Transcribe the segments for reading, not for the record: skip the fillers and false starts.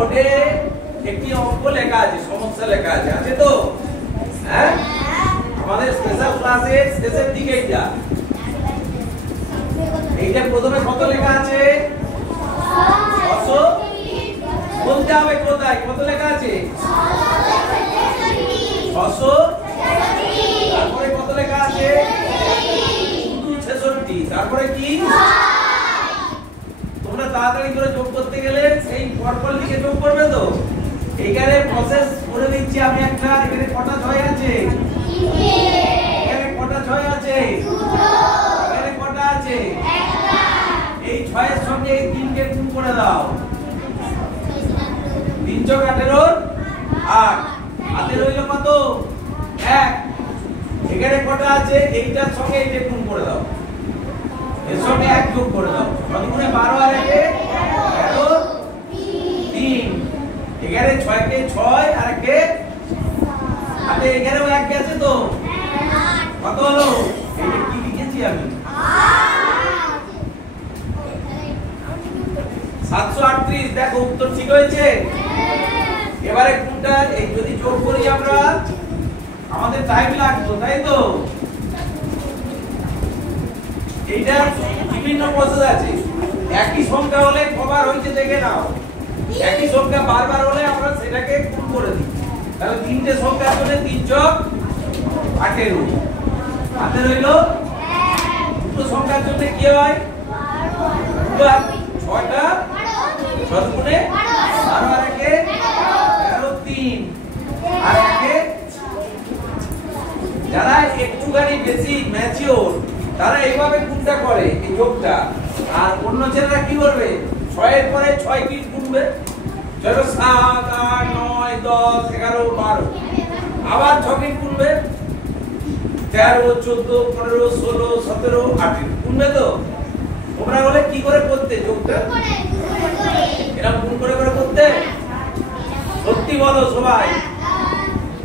বোর্ডে একটি অঙ্ক লেখা আছে, সমস্যা লেখা আছে, আছে তো? হ্যাঁ, আমাদের স্পেশাল ক্লাসের শেষের দিকে এইটা প্রথমে কত লেখা আছে? 600 বলতে হবে কোথায় কত লেখা আছে? 600। তারপরে কত লেখা আছে? 66। তারপরে কি? তোমরা তাড়াতাড়ি করে যোগ করতে গেলে সেই পরপর লিখে যোগ করবে তো। এইখানে প্রসেস করে দিচ্ছি আমি একটা। এখানে কটা 6 আছে? এখানে কটা 6 আছে? এখানে কটা আছে? এই 6 এর সঙ্গে এই 3 কে গুণ করে দাও। 3 × 18 8। হাতে রইল কত? 1। এখানে কটা আছে? এইটার সঙ্গে এইটা গুণ করে দাও, এর সঙ্গে 1 যোগ করে দাও। কত গুণে 12 আর 1 এ 13 3। এখানে 6 কে 6 আর 1 কে হাতে এখানেও 1 গেছে তো কত হলো? এইটা কি লিখেছি আমি? 738। দেখো উত্তর ঠিক হয়েছে। এবারে কোনটা এই যদি যোগ করি আমরা আমাদের টাইম লাগতো, তাই তো? এইটা বিভিন্ন প্রসেস আছে। একই সংখ্যা হলে কবার হইছে দেখে নাও। একই সংখ্যা বারবার হলে আমরা সেটাকে গুণ করে দিই। তাহলে তিনটে সংখ্যার জন্য 3 × 18। হাতে রইল দুটো সংখ্যার জন্য কি হয়? 6টা 6 গুণে 12 আর 1 এ 13 3 আর 1 এ। যারা একটুখানি বেশি ম্যাচিওর তারা এইভাবে গুণটা করে, এই যোগটা। আর অন্য ছেলেরা কি করবে? 6 এর পরে 6 কি গুনবে? 7 8 9 10 11 12। আবার 6 কি গুনবে? 13 14 15 16 17 18 গুনবে তো? তোমরা বলে কি করে করতে যোগটা? এরা গুণ করে করে করতে? সত্যি বলো সবাই?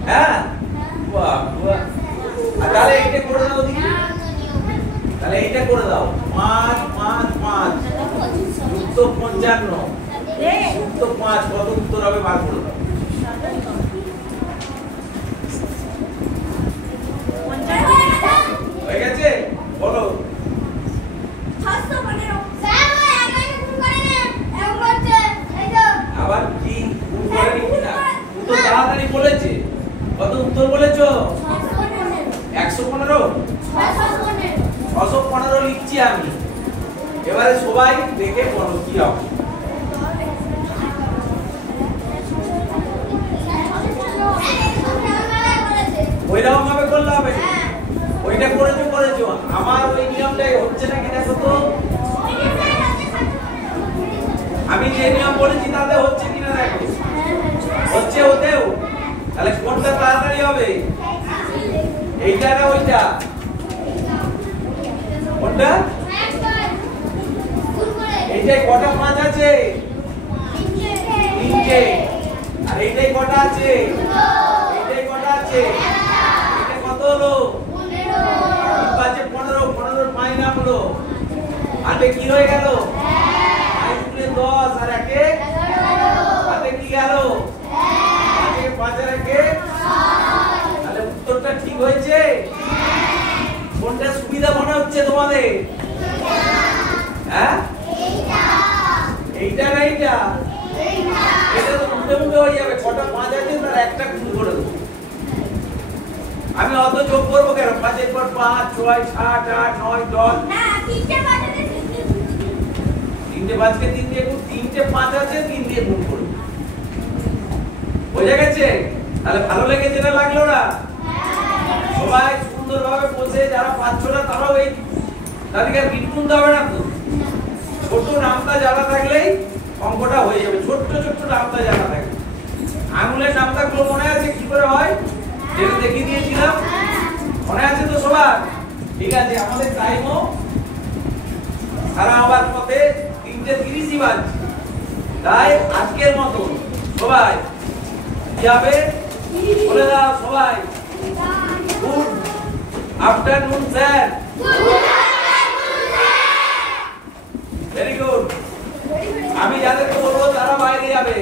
হ্যাঁ, বাহ বাহ। তাহলে এটা করে দাও দেখি। তাহলে এইটা করে দাও। 5 5 5 যুক্ত 55 যুক্ত 5 কত উত্তর হবে বার করে দাও। হয়ে গেছে? বলো। 615। স্যার ওই একবার গুণ করে নেন। এমন করছে এই তো। আবার কি গুণ করে নিবি না? উত্তর তাড়াতাড়ি বলেছে। কত উত্তর বলেছো? 115। 615 লিখছি আমি। এবারে সবাই দেখে বলো কি হবে। ওইরকম ভাবে করলে হবে। ওইটা করেছো। আমার ওই নিয়মটাই হচ্ছে না কি দেখো তো। আমি যে নিয়ম বলেছি তাতে হচ্ছে কিনা দেখো। হচ্ছে ওতেও। তাহলে কোনটা তাড়াতাড়ি হবে? এইটা না ওইটা? কোনটা? এইটাই কটা 5 আছে? 3টে। আর এইটাই কটা আছে? এইটাই কটা আছে? এটা কত হলো? 15 15 মাইনাস হলো। হাতে কি হয়ে গেল? 5 গুণে 10 আর 1 এ হাতে কি গেল? 5 আর 1 এ। তাহলে উত্তরটা ঠিক হয়েছে? কোনটা সুবিধা মনে হচ্ছে তোমাদের? হ্যাঁ, এইটা না এইটা? এটা তো মুখে মুখে হয়ে যাবে। কটা 5 আছে তার একটা গুণ করে দেবো। আমি অত যোগ করবো কেন? 5 এর পর 5 6 7 8 9 10 না 3টে 5 আছে 3টে 5 কে 3 দিয়ে গুণ। 3টে 5 আছে 3 দিয়ে গুণ করব। বুঝা গেছে? তাহলে ভালো লেগেছে না লাগলো না? সবাই সুন্দরভাবে বসে যারা পাচ্ছো না তারাও এই তালিকার বিটকুন হবে না তো। ছোট নামটা জানা থাকলেই অঙ্কটা হয়ে যাবে। ছোট্ট ছোট্ট নামটা জানা থাকলে। আঙুলের নামটাগুলো মনে আছে কি করে হয়? যেটা দেখিয়ে দিয়েছিলাম মনে আছে তো সবার? ঠিক আছে, আমাদের টাইমও সারা আবার পথে 3:30 বাজছে। তাই আজকের মতো সবাই কি হবে বলে দাও সবাই। Good afternoon sir. Very good. আমি যাদেরকে বলবো তারা বাইরে যাবে।